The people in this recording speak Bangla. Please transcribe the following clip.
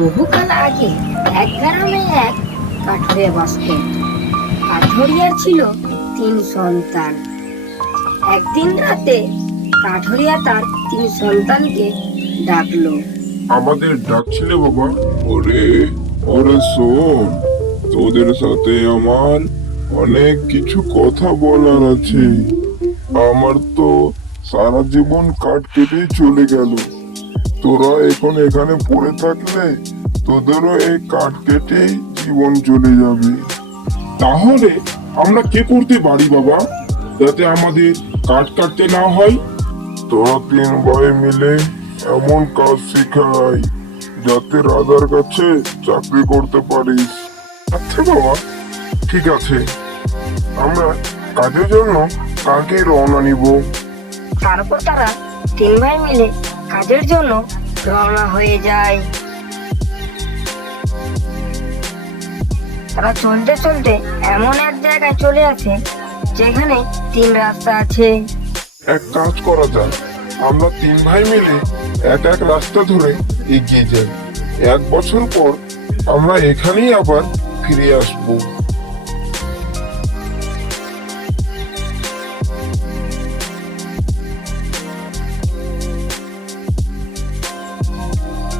বহুকাল আগে এক গ্রামে এক কাঠুরিয়া বাস করত। কাঠুরিয়ার ছিল 3 সন্তান। একদিন রাতে কাঠুরিয়া তার 3 সন্তানকে ডাকলো। আমাদের ডাকছিলে বাবা? ওরে ওরে শোন, তোদের সাথে আমার অনেক কিছু কথা বলার আছে। আমার তো সারা জীবন কাঠ কেটে চলে গেল। তোরা এখন এখানে পড়ে থাকলে তোদেরও এই কাঠ কেটেই জীবন চলে যাবে। তাহলে আমরা কি করতে পারি বাবা, যাতে আমাদের কাঠ কাটতে না হয়? তোরা 3 ভাই মিলে এমন কাজ শিখাই যাতে রাজার কাছে চাকরি করতে পারিস। আচ্ছা বাবা, ঠিক আছে। আমরা কাজের জন্য কালকে রওনা নিব। তারপর তারা 3 ভাই মিলে কাজের জন্য রওনা হয়ে যায়। তারা চলতে চলতে এমন এক জায়গায় চলে আসে যেখানে 3 রাস্তা আছে। এক কাজ করা যাক, আমরা 3 ভাই মিলে এক এক রাস্তা ধরে এগিয়ে যাই। 1 বছর পর আমরা এখানেই আবার ফিরে আসবো।